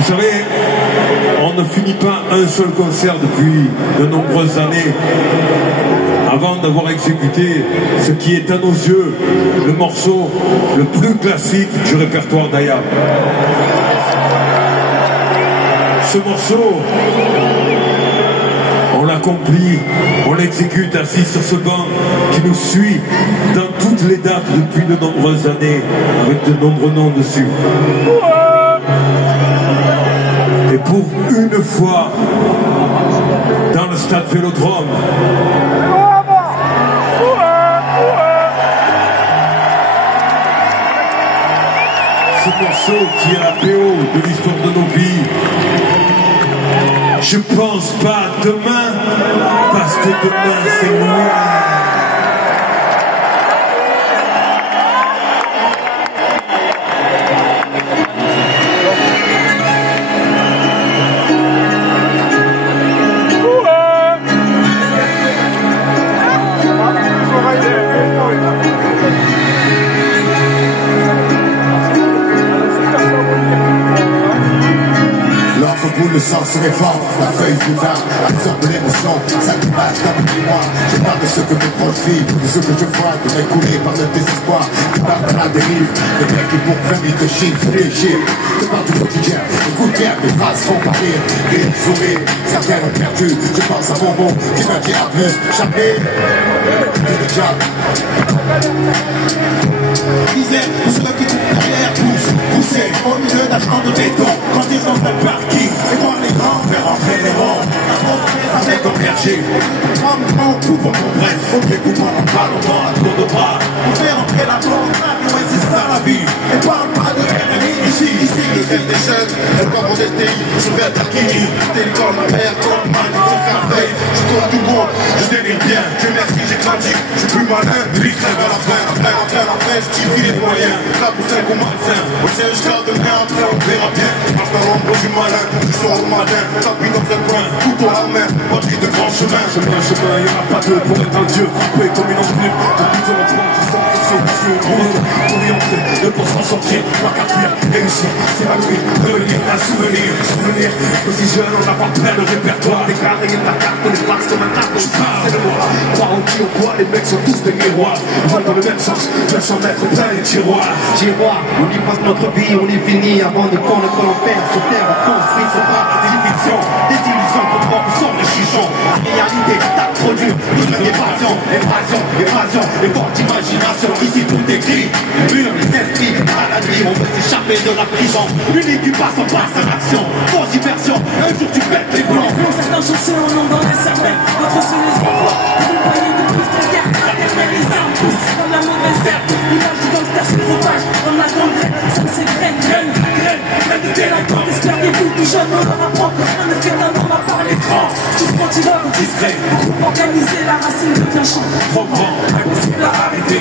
Vous savez, on ne finit pas un seul concert depuis de nombreuses années avant d'avoir exécuté ce qui est à nos yeux le morceau le plus classique du répertoire d'Ayam. Ce morceau, on l'accomplit, on l'exécute assis sur ce banc qui nous suit dans toutes les dates depuis de nombreuses années, avec de nombreux noms dessus. Et pour une fois, dans le stade Vélodrome, ce morceau qui est l'apéro de l'histoire de nos vies, je pense pas à demain, parce que demain c'est loin. Le sang se réforme, la feuille bouvard absorbe l'émotion, ça dépasse comme dis-moi. Je parle de ce que mes proches vivent, de ce que je vois, de m'écouler par le désespoir, qui parle à la dérive, les mecs qui pour faire de chiffres, les chiffres, je parle du quotidien, écoute bien, mes phrases font pas rire, rire, sourire, certains ont perdu, je pense à mon mot, qui m'a dit à plus, jamais, déjà. Misère, pour ceux qui coupent derrière, poussé au milieu d'un champ de béton, quand ils sont dans le parking, et voir les grands faire entrer les ronds, avec un berger, prendre mon coup pour mon bref, au découpant en ballon, à tour de bras, on fait entrer la porte, et c'est ça la vie, et parle pas de RMI, ici, le fait des jeunes, le corps mon STI, je vais attaquer, télécom, ma mère, comme mal, il faut faire veille, je tourne tout bon, je délire bien, Dieu merci, j'ai grandi, je suis plus malin, lui crève à la fin, après, je tire les moyens, là pour 5 ou malsain, au siège, je garde rien, après on verra bien, marche dans l'ombre du malin, je sors au matin, tapis dans un coin, couteau à la main, batterie de grand chemin, il y en a pas deux pour être un dieu, frappé comme une enclume, depuis de l'empreinte, je sens que c'est monsieur, route, pour y entrer, ne pas s'en sortir, pas qu'à fuir, réussir, s'évanouir, revenir, un souvenir, aussi jeune, on n'a pas prêt le répertoire, les carrés, la carte, les faces comme un arbre, c'est le moi, croire au qui au quoi, les mecs sont tous des miroirs, ils vont dans le même sens, veulent s'en mettre plein les tiroirs, on y passe notre vie, on y finit avant de connaître l'enfer, sur terre, on construit, c'est pas des fictions, des illusions pour voir où sont les chichons, la réalité, tape trop dur, nous sommes évasion, les fortes imaginations, ici tout est gris, murs, les esprits, à la nuit, on veut s'échapper de la prison, unique du passe, on passe à l'action, fausse diversion, un jour tu pètes les blancs. Non, certains chanceux en ont dans les cervelles, d'autres se laissent voir, pour une poignée de plus de guerre, la dernière les armes poussent comme la mauvaise herbe, l'image du gangster se propage, comme la gangrène, ça c'est graine de délinquants, espériez-vous tout jeune, on leur apprend que rien ne fait d'un homme à part les francs, tous motiveurs ou discrets, organisé, la racine devient champ, Trop grand, impossible à arrêter.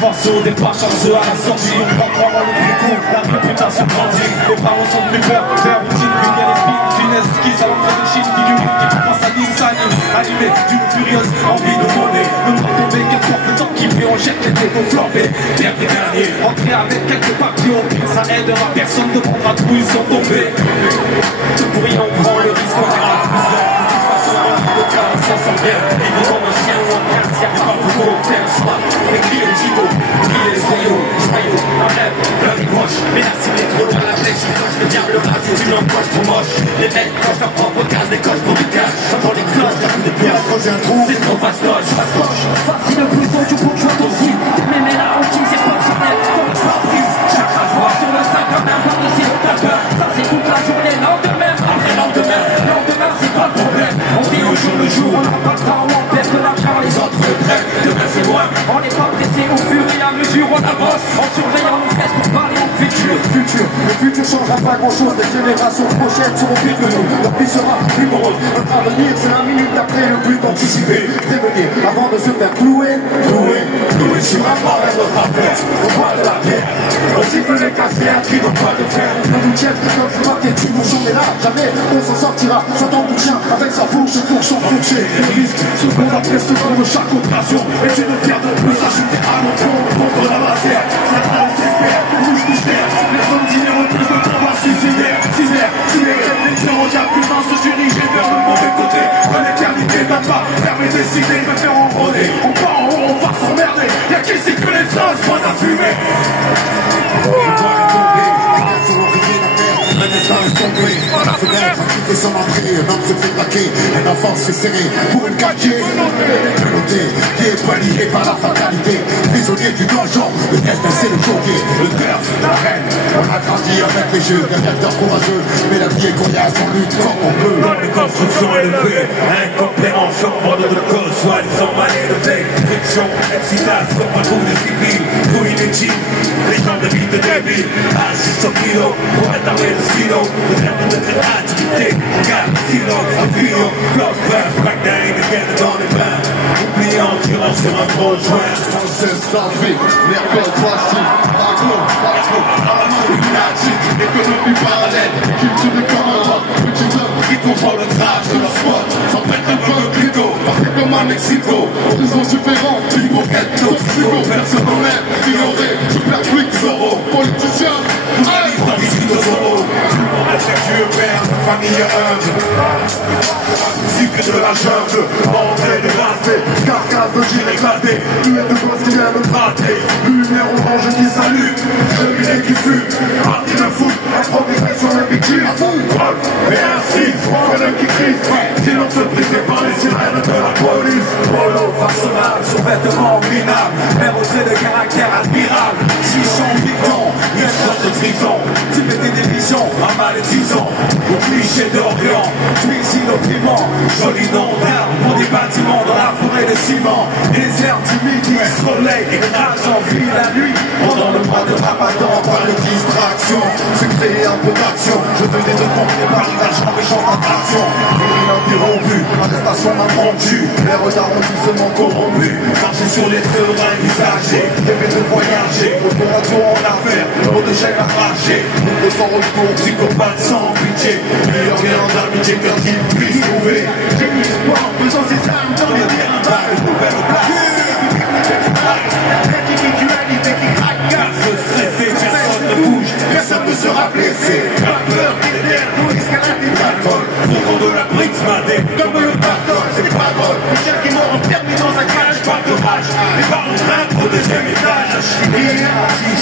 Pense au départ, chanceux à la sortie, on va croire en le plus court, la réputation grandit, les parents sont plus peur, faire routine, lumière et pile, d'une esquisse à l'entrée de Chine, figurine qui pense s'anime, animé d'une furieuse envie de monnaie, ne pas tomber, qu'importe le temps qui fait, on jette les défauts flambés, dernier, entrer avec quelques papillons, ça aidera personne de prendre à tout, ils sont tombés, pour y on prend le risque, on verra le cas, on s'en sort bien, vivre comme un chien ou un prince, y'a pas beaucoup de faire le choix, fait crier le gigot, crier les joyaux, un rêve, plein des poches, mais là c'est les trop dans la flèche, le diable rage, une empoche trop moche, les mecs cochent leur propre case, des coches pour du cash, j'entends les cloches, d'un coup de pioche, c'est trop fastoche, Facile le plus tôt, tu bourgeois aussi, mais la routine c'est pas sur net, comme tu as pris, chaque rasoir sur le sac, comme un par-dessus le tapeur, ça c'est toute la journée, lendemain, après lendemain c'est pas le problème, on vit au jour le jour, on n'a pas le temps, on perd de l'argent, les autres reprennent, demain c'est loin, on n'est pas pressé au fur et à mesure, on avance, en surveillant nos fesses pour parler au futur. Le futur changera pas grand chose, les générations prochaines seront pires que nous, leur vie sera plus morose, notre avenir c'est la minute d'après, le but d'anticiper, prévenir, avant de se faire clouer sur un bord à notre affaire, au bois de la pierre, on siffle les casières qui n'ont pas de fer, on nous tienne comme je crois qu'est une journée là, jamais on s'en sortira, ça tombe tout chien avec sa fourche sans fourcher, le risque, seconde après seconde de chaque opération, est une pierre de plus ajoutée à nos fronts contre la matière, ça traverse les sphères, bouge touche terre, les hommes dînèrent plus de temps à suicidaire, son entrée, un homme se fait braquer, un enfant se fait serrer pour une quartier. Menotté, qui est pas lié par la fatalité, prisonnier du donjon, le destin c'est le choqué, le turf, la reine. On a grandi avec les jeux, des acteurs courageux, mais la vie est coriace, on lutte comme on peut. Dans les constructions élevées, incompréhension, bande de causes, soi-disant mal élevés, friction, excitation, pas trop de civils, trop inutile, les gens de vie de débile, assiste au kilo, pour étaler le stylo, le terme de créativité, garde silo, un filo, bloc vert, breakdown, again dans les mains, oubliant qui rentre sur un gros joint. On cesse d'enlever les codes plastiques, économie parallèle, culture de commandant, petit homme qui contrôle le trash de leur spot, sans mettre un peu de clito, parfait comme à Mexico, horizons différents, pickpocket, toxico, personne au même, ignoré, je perds quick, Zoro, politicien, allez, Ici de Zoro, respectueux père, famille humble, musique de la jungle, entrée de raté, carcasse de gire éclaté, tuer de gosses qui viennent me gratter, lumière orange qui s'allume, cheminée qui fume, partie de foot, improvisation sur le bitume, et ainsi, colonne qui crie, silence brisé par les sirènes de la police, polo façonnable, sous-vêtements minables, mais osé de caractère admirable, chichon, piquant, histoire de trison, tu mets des visions, un malédisant, au cliché d'Orient, suicide opprimant, joli nom d'arbre pour des bâtiments dans la forêt de ciment, désert du midi, soleil, écrase en vie la nuit, pendant le mois de Ramadan, par les distractions, c'est créer un peu d'action, je venais de compter par l'argent des gens d'attraction, ininterrompu, arrestation impromptue, les retards arrondissements corrompus, marcher sur les terrains usagés, rêver de voyager, autoradio en affaires, l'eau de gêne arrachée, de son retour, psychopathe sans pitié, meilleur lien d'amitié qu'un type puisse trouver, j'ai mis espoir, faisant ses armes dans les terrains bas, une nouvelle place, personne ne bouge, personne ne sera blessé, pas peur, derrière nous, escalade des balcones, fourgon de la brique madé, comme le pardon, c'est pas drôle, les chiens qui m'ont permis dans un cage, pas de rage, les barres grimpent au deuxième étage,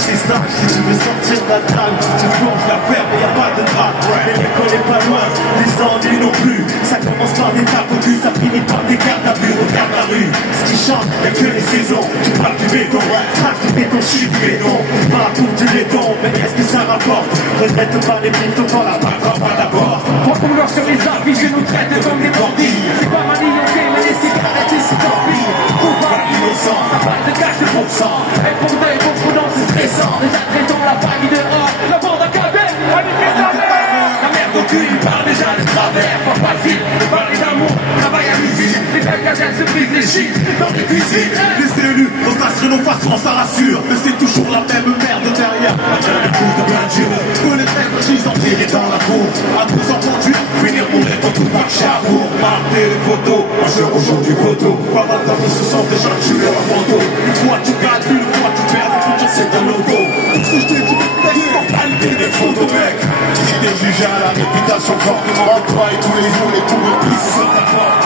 c'est ça, si tu veux sortir de la drague, tu plonges la ferme, y'a pas de drague, mais l'école est pas loin, les ennuis non plus, ça commence par des tapes au cul, ça finit par des gardes à vue, regarde la rue, ce qui change, y'a que les saisons, tu parles du béton, crache du béton, chie du béton, pas pour du béton, mais est-ce que ça rapporte? Regrette pas les pistons quand la balle frappe à la porte. Trois couleurs sur les affiches, je nous traite comme des bandits. C'est pas manillonné, mais les cigarettes ils s'étorpillent. Coupable innocent, ça parle de cash de pourcent. Et pour deuil, pour prudence, c'est stressant. Déjà traitons la famille dehors, la bande à cabelle, allumez ta mère. La merde au cul, il parle déjà de travers. Pas facile de parler d'amour, travail à l'usine. Les belles gazettes se brisent les chics, dans les cuisines. Les élus, nos rénovations, ça rassure, mais c'est toujours la même merde derrière. La couche de peinture, que les trêves gisent en tirés dans la cour. À 12 ans conduire, finir mourir quand tout marche à bourg. Marquer les photos, majeur au jour du poteau. Pas mal d'hommes se sentent déjà tués à manteau. Une fois tu gagnes, une fois tu perds, une fois c'est un loto. Tout ce que je t'ai dit, l'immortalité des photos, mec. Si t'es jugé à la réputation forte, on travaille tous les jours, les coups de pisse sur ta porte.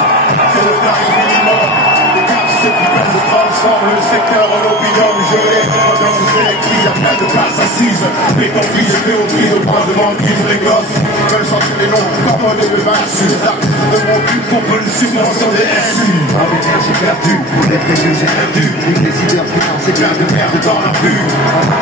C'est le tarif minimum. Les gars, ceux qui pèsent se transforment le secteur en opinion gelé. Dans une sélective, y'a plein de places assises. Les conflits, je fais au prix au point de banquise, les gosses veulent changer les noms, comme un de sur les actes de mon cul pour peu de subvention des SU. En énergie perdue, les préjugés perdus, les décideurs financiers plein de merde dans la rue.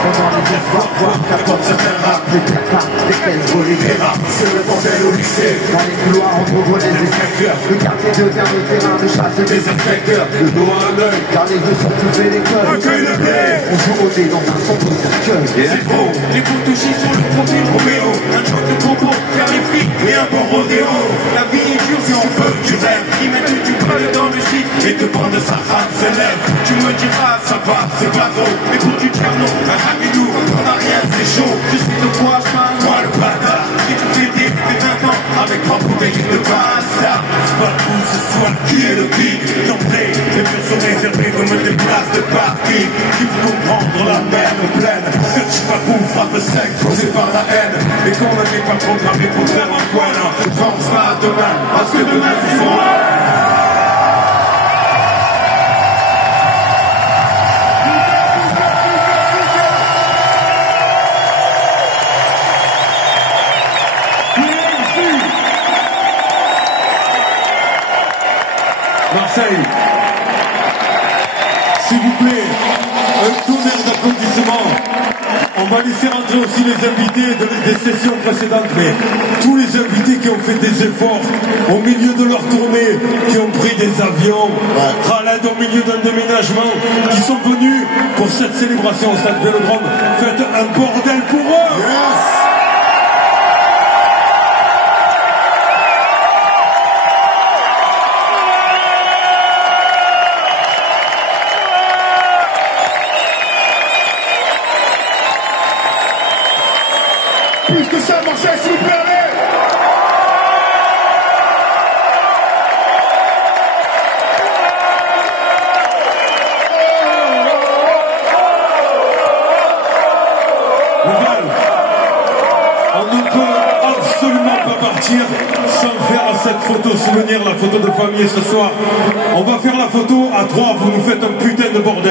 Pendant les espoirs, voir comme certains rap, les placards, les caisses volées, les rap, c'est le bordel au lycée. Dans les couloirs, on trouve les inspecteurs. Le quartier devient le terrain de chasse des inspecteurs. Le dos à l'œil, car les yeux sont tous et l'école. On joue au dé dans un sombre cercueil. C'est beau, les coups touchés sur le profil Roméo. Un choc de combo, faire les filles et un bon rodéo. La vie est dure si on veut que tu rêves. Ils mettent du bleu dans le shit et te prendre sa rame s'élève. Tu me diras, ça va, c'est pas gros. Mais pour du tcherno, un rapidou, on a rien, c'est chaud. Je sais de quoi je parle, moi le bâtard. Si tu fais des 20 ans avec 3 bouteilles de basta. C'est pas le coup, ce soir qui est le pic. D'entrée, les murs sont réservés comme des places de parking. Tu peux comprendre la merde pleine. Que tu pas bouffe, frappe sec, causé par la haine. Et qu'on n'est pas programmé pour faire un coin. Je pense pas à demain, parce que demain c'est moi. Marseille. S'il vous plaît, un tonnerre d'applaudissements. On va laisser rentrer aussi les invités des sessions précédentes, mais tous les invités qui ont fait des efforts au milieu de leur tournée, qui ont pris des avions, Khaled au milieu d'un déménagement, qui sont venus pour cette célébration au Stade Vélodrome. Faites un bordel pour eux. Yes. Plus que ça, Marseille, s'il vous plaît, allez. On ne peut absolument pas partir sans faire cette photo souvenir, la photo de famille ce soir. On va faire la photo à trois, vous nous faites un putain de bordel.